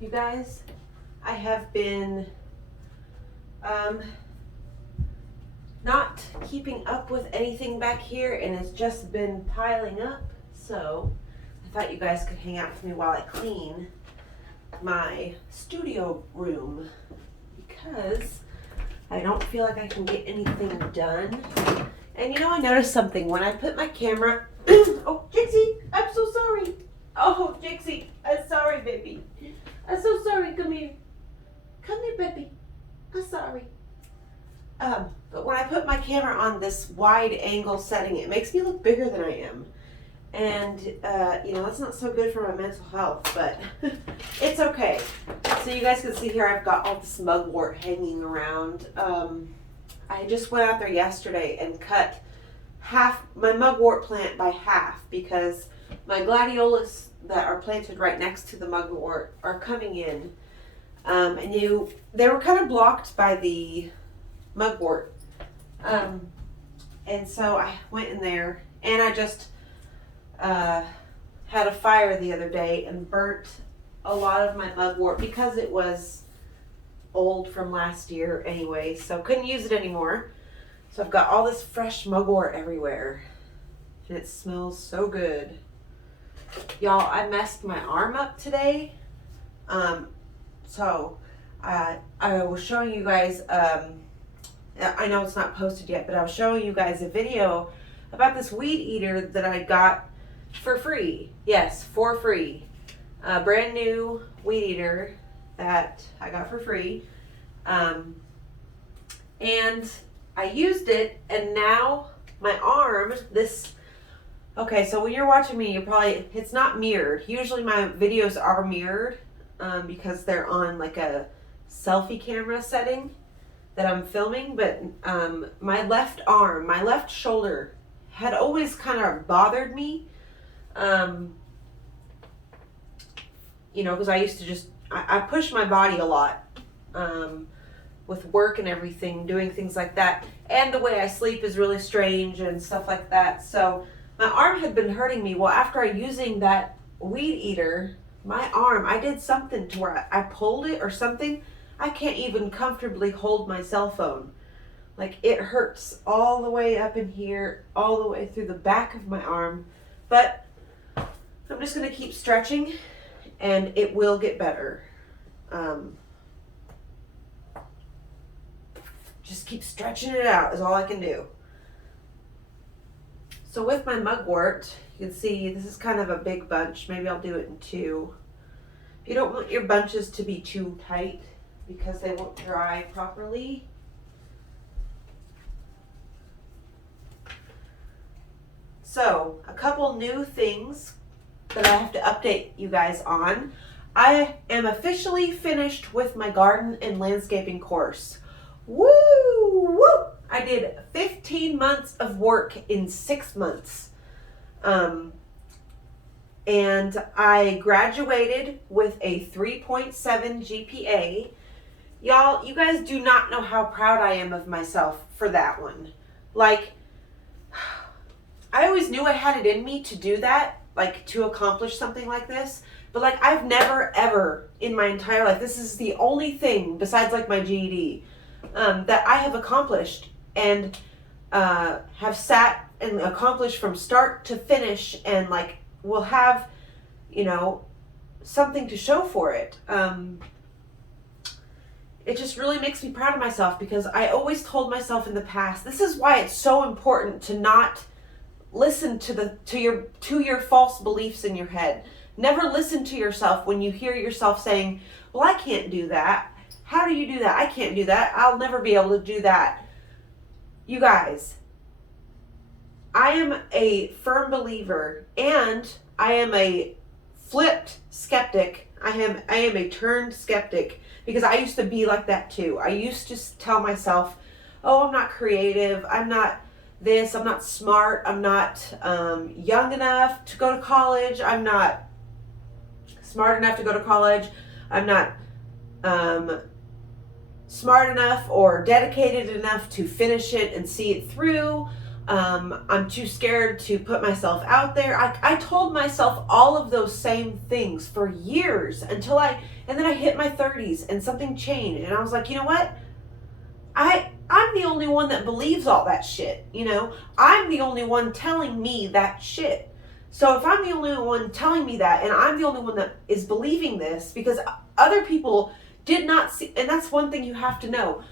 You guys, I have been not keeping up with anything back here, and it's just been piling up. So I thought you guys could hang out with me while I clean my studio room because I don't feel like I can get anything done. And I noticed something when I put my camera. Oh, Jixie, I'm so sorry. Oh, Jixie, I'm sorry, baby. I'm so sorry. Come here. Come here, baby. I'm sorry. But when I put my camera on this wide angle setting, it makes me look bigger than I am. And, that's not so good for my mental health, but it's okay. So you guys can see here, I've got all this mugwort hanging around. I just went out there yesterday and cut half my mugwort plant by half because my gladiolus that are planted right next to the mugwort are coming in. They were kind of blocked by the mugwort. And so I went in there and I just had a fire the other day and burnt a lot of my mugwort because it was old from last year anyway, so couldn't use it anymore. So I've got all this fresh mugwort everywhere and it smells so good. Y'all, I messed my arm up today. So I was showing you guys, I know it's not posted yet, but I was showing you guys a video about this weed eater that I got for free. Yes, for free. A brand new weed eater that I got for free. And I used it, and now my arm, okay, so when you're watching me, it's not mirrored. Usually my videos are mirrored because they're on like a selfie camera setting that I'm filming, but my left arm, my left shoulder had always kind of bothered me. Because I used to I push my body a lot with work and everything, doing things like that. And the way I sleep is really strange and stuff like that. So my arm had been hurting me. Well, after using that weed eater, my arm, I did something to where I pulled it or something. I can't even comfortably hold my cell phone. Like, it hurts all the way up in here, all the way through the back of my arm. But I'm just going to keep stretching and it will get better. Just keep stretching it out is all I can do. So with my mugwort, you can see this is kind of a big bunch. Maybe I'll do it in two. You don't want your bunches to be too tight because they won't dry properly. So, a couple new things that I have to update you guys on. I am officially finished with my garden and landscaping course. Woo! Woo! I did 15 months of work in 6 months. And I graduated with a 3.7 GPA. Y'all, you guys do not know how proud I am of myself for that one. Like, I always knew I had it in me to do that, like to accomplish something like this. But like, I've never ever in my entire life, this is the only thing besides like my GED that I have accomplished and have sat and accomplished from start to finish and like will have, something to show for it. It just really makes me proud of myself because I always told myself in the past, this is why it's so important to not listen to your false beliefs in your head. Never listen to yourself when you hear yourself saying, well, I can't do that. How do you do that? I can't do that. I'll never be able to do that. You guys, I am a firm believer and I am a flipped skeptic. I am a turned skeptic because I used to be like that too. I used to tell myself, oh, I'm not creative. I'm not this. I'm not smart. I'm not young enough to go to college. I'm not smart enough to go to college. I'm not smart enough or dedicated enough to finish it and see it through. I'm too scared to put myself out there. I told myself all of those same things for years and then I hit my 30s and something changed. And I was like, you know what? I'm the only one that believes all that shit, you know? I'm the only one telling me that shit. So if I'm the only one telling me that, and I'm the only one that is believing this, because other people did not see, and that's one thing you have to know.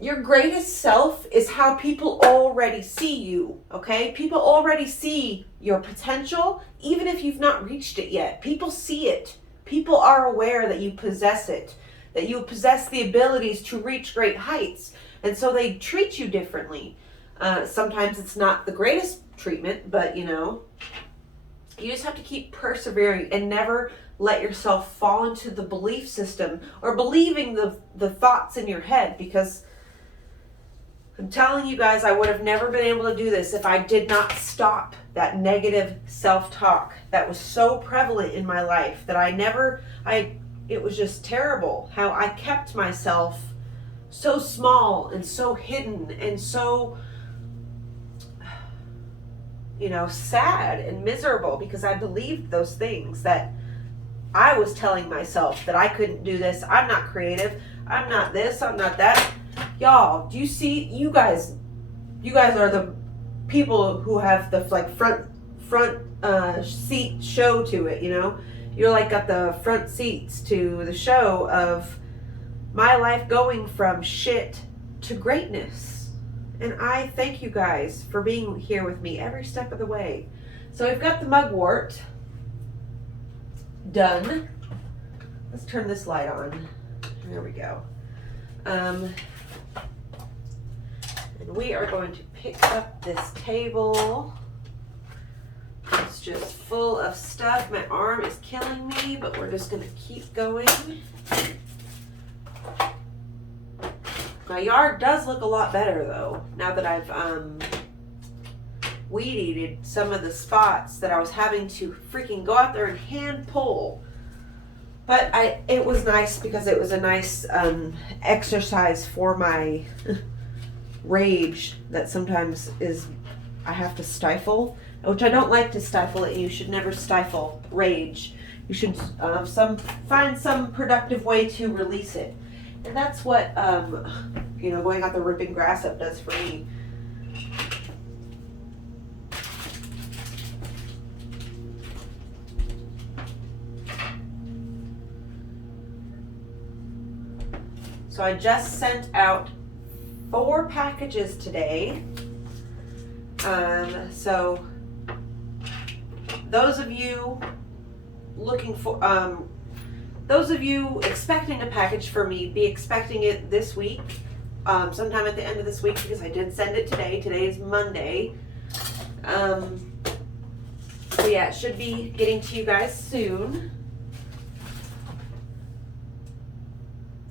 Your greatest self is how people already see you, okay? People already see your potential, even if you've not reached it yet. People see it. People are aware that you possess it, that you possess the abilities to reach great heights. And so they treat you differently. Sometimes it's not the greatest treatment, but you know, you just have to keep persevering and never let yourself fall into the belief system or believing the thoughts in your head, because I'm telling you guys, I would have never been able to do this if I did not stop that negative self-talk that was so prevalent in my life that it was just terrible how I kept myself so small and so hidden and so, you know, sad and miserable because I believed those things that I was telling myself, that I couldn't do this, I'm not creative, I'm not this, I'm not that. Y'all, do you see, you guys are the people who have the like front seat show to it, you know? You're like got the front seats to the show of my life going from shit to greatness. And I thank you guys for being here with me every step of the way. So we've got the mugwort done. Let's turn this light on. There we go. And we are going to pick up this table. It's just full of stuff. My arm is killing me, but we're just going to keep going. My yard does look a lot better though, now that I've weed eated some of the spots that I was having to freaking go out there and hand pull. But it was nice because it was a nice exercise for my rage that sometimes I have to stifle, which I don't like to stifle it. You should never stifle rage. You should find some productive way to release it. And that's what, you know, going out there ripping grass up does for me. So I just sent out 4 packages today. So those of you those of you expecting a package from me, be expecting it this week, sometime at the end of this week, because I did send it today. Today is Monday. So yeah, it should be getting to you guys soon.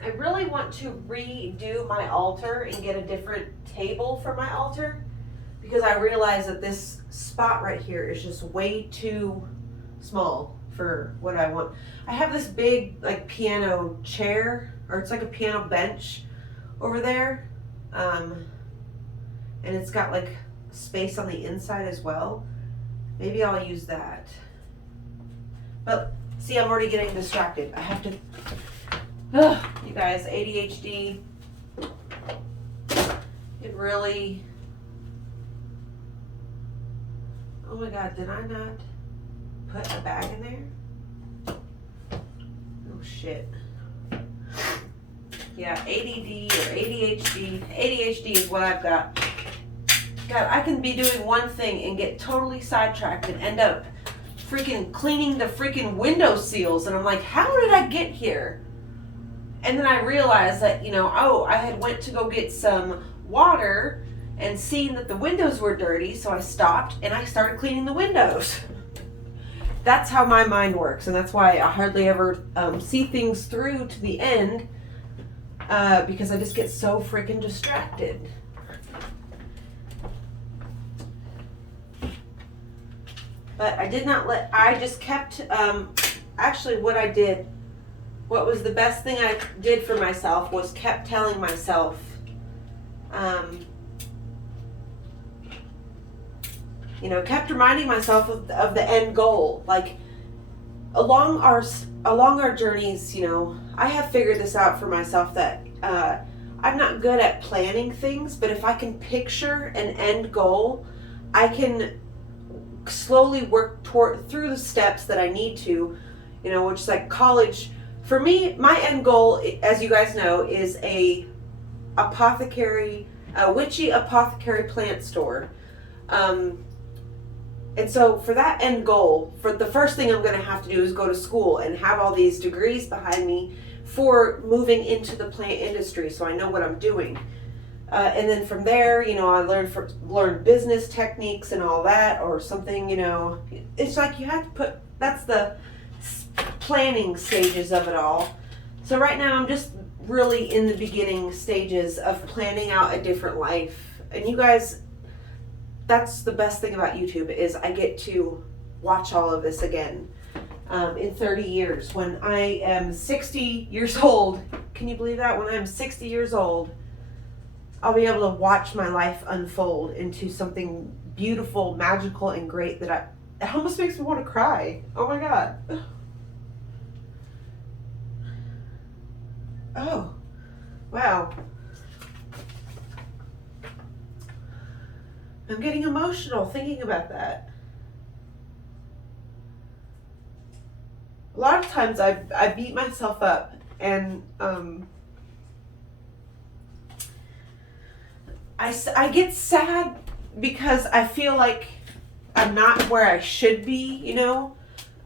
I really want to redo my altar and get a different table for my altar, because I realize that this spot right here is just way too small for what I want. I have this big like piano chair, or it's like a piano bench over there, and it's got like space on the inside as well. Maybe I'll use that. But see, I'm already getting distracted. I have to, you guys, ADHD, it really, oh my God, did I not put a bag in there? Oh shit. Yeah, ADD or ADHD. ADHD is what I've got. God, I can be doing one thing and get totally sidetracked and end up freaking cleaning the freaking window seals. And I'm like, how did I get here? And then I realized that, you know, I had went to go get some water and seen that the windows were dirty. So I stopped and I started cleaning the windows. That's how my mind works. And that's why I hardly ever see things through to the end, because I just get so freaking distracted. But I did not I just kept, actually what was the best thing I did for myself was kept telling myself, you know, kept reminding myself of the end goal. Like along our journeys, you know, I have figured this out for myself that I'm not good at planning things, but if I can picture an end goal, I can slowly work through the steps that I need to, you know, which is like college. For me, my end goal, as you guys know, is a witchy apothecary plant store. And so for that end goal, for the first thing I'm going to have to do is go to school and have all these degrees behind me for moving into the plant industry, so I know what I'm doing. And then from there, you know, I learn business techniques and all that, or something, you know. It's like you have to that's the planning stages of it all. So right now I'm just really in the beginning stages of planning out a different life. And you guys, that's the best thing about YouTube, is I get to watch all of this again in 30 years. When I am 60 years old, can you believe that? When I'm 60 years old, I'll be able to watch my life unfold into something beautiful, magical, and great that it almost makes me want to cry. Oh my God. Oh, wow. I'm getting emotional thinking about that. A lot of times I beat myself up, and I get sad because I feel like I'm not where I should be, you know.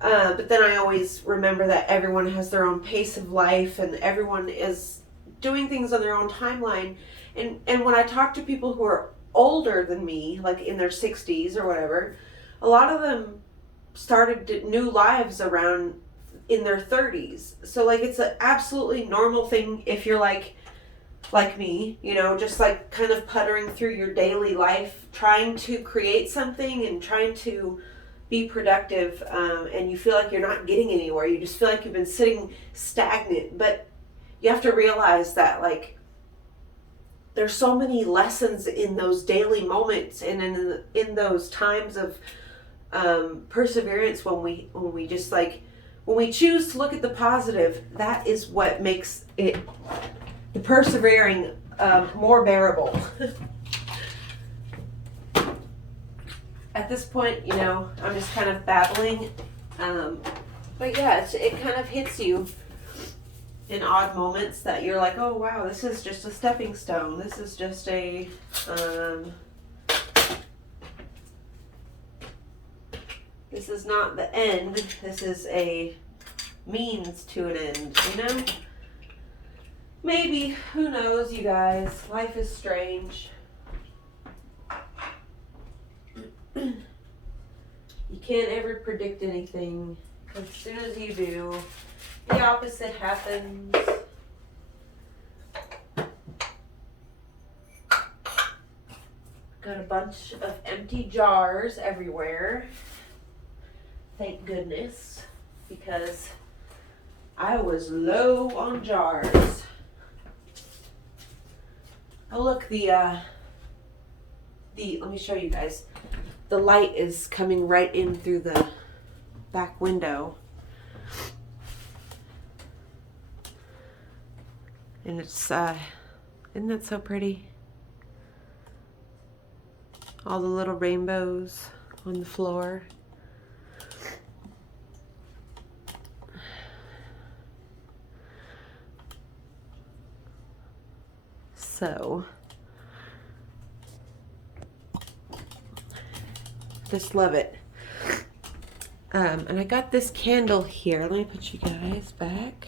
But then I always remember that everyone has their own pace of life, and everyone is doing things on their own timeline. And when I talk to people who are older than me, like in their 60s or whatever, a lot of them started new lives around in their 30s. So like it's an absolutely normal thing if you're like me, you know, just like kind of puttering through your daily life, trying to create something and trying to be productive, and you feel like you're not getting anywhere. You just feel like you've been sitting stagnant. But you have to realize that, like, there's so many lessons in those daily moments and in those times of perseverance when we just like, when we choose to look at the positive, that is what makes it, the persevering, more bearable. At this point, you know, I'm just kind of babbling. But yeah, it kind of hits you in odd moments that you're like, oh wow, this is just a stepping stone. This is just a, this is not the end. This is a means to an end, you know? Maybe, who knows, you guys? Life is strange. You can't ever predict anything, because as soon as you do, the opposite happens. Got a bunch of empty jars everywhere. Thank goodness, because I was low on jars. Oh look, let me show you guys. The light is coming right in through the back window. And it's, isn't that so pretty? All the little rainbows on the floor. So, just love it. And I got this candle here. Let me put you guys back.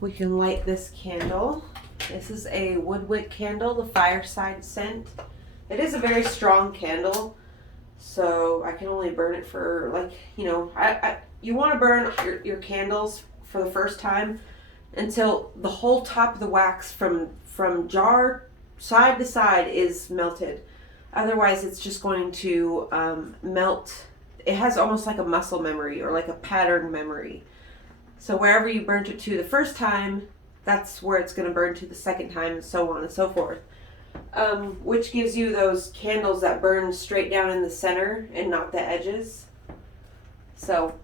We can light this candle. This is a woodwick candle, the fireside scent. It is a very strong candle, so I can only burn it for, like, you know, you want to burn your candles for the first time until the whole top of the wax from jar side to side is melted. Otherwise, it's just going to melt. It has almost like a muscle memory or like a pattern memory. So wherever you burnt it to the first time, that's where it's going to burn to the second time, and so on and so forth. which gives you those candles that burn straight down in the center and not the edges. So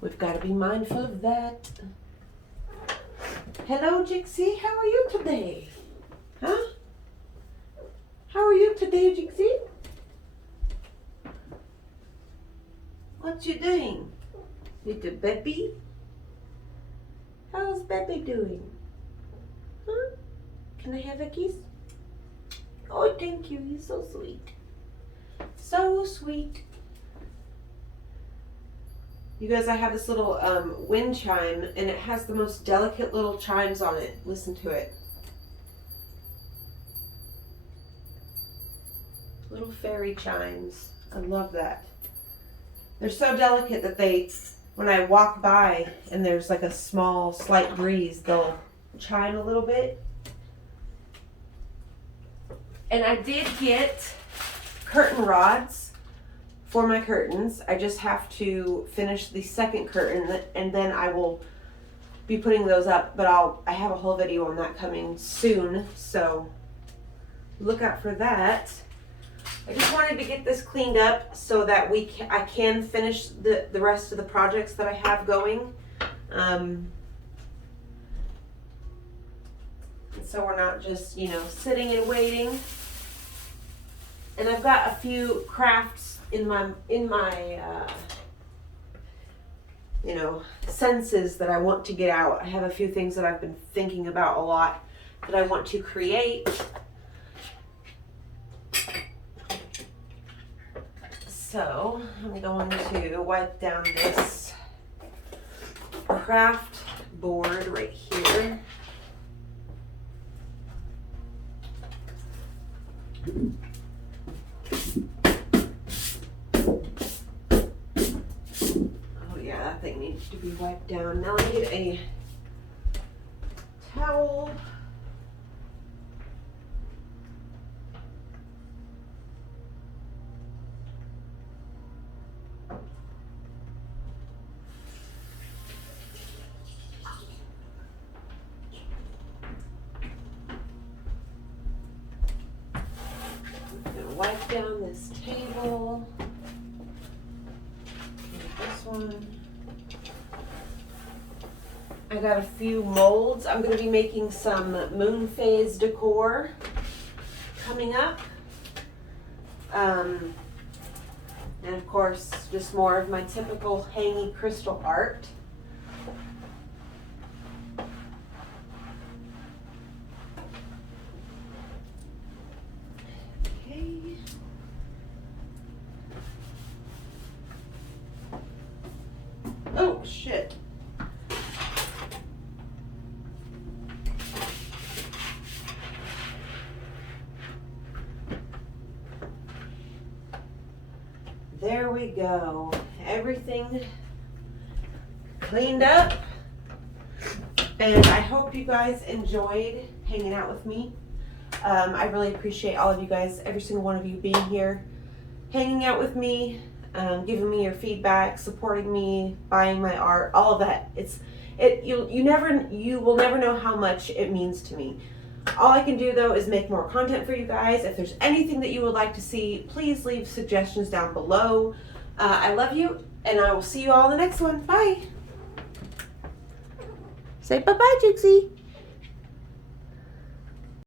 we've got to be mindful of that. Hello, Jixie. How are you today? Huh? How are you today, Jixie? What you doing? Little baby? How's baby doing? Huh? Can I have a kiss? Oh, thank you. You're so sweet. So sweet. You guys, I have this little wind chime, and it has the most delicate little chimes on it. Listen to it. Little fairy chimes. I love that. They're so delicate that they, when I walk by and there's like a small, slight breeze, they'll chime a little bit. And I did get curtain rods for my curtains. I just have to finish the second curtain and then I will be putting those up, but I have a whole video on that coming soon, so look out for that. I just wanted to get this cleaned up so that I can finish the rest of the projects that I have going. So we're not just, sitting and waiting. And I've got a few crafts in my senses that I want to get out. I have a few things that I've been thinking about a lot that I want to create. So I'm going to wipe down this craft board right here. Oh yeah, that thing needs to be wiped down. Now I need a towel. Wipe down this table. This one. I got a few molds. I'm going to be making some moon phase decor coming up. And of course, just more of my typical hangy crystal art. Oh, shit. There we go. Everything cleaned up. And I hope you guys enjoyed hanging out with me. I really appreciate all of you guys, every single one of you being here, hanging out with me. Giving me your feedback, supporting me, buying my art, all of that. You will never know how much it means to me. All I can do though is make more content for you guys. If there's anything that you would like to see, please leave suggestions down below. I love you, and I will see you all in the next one. Bye. Say bye-bye, Jixie.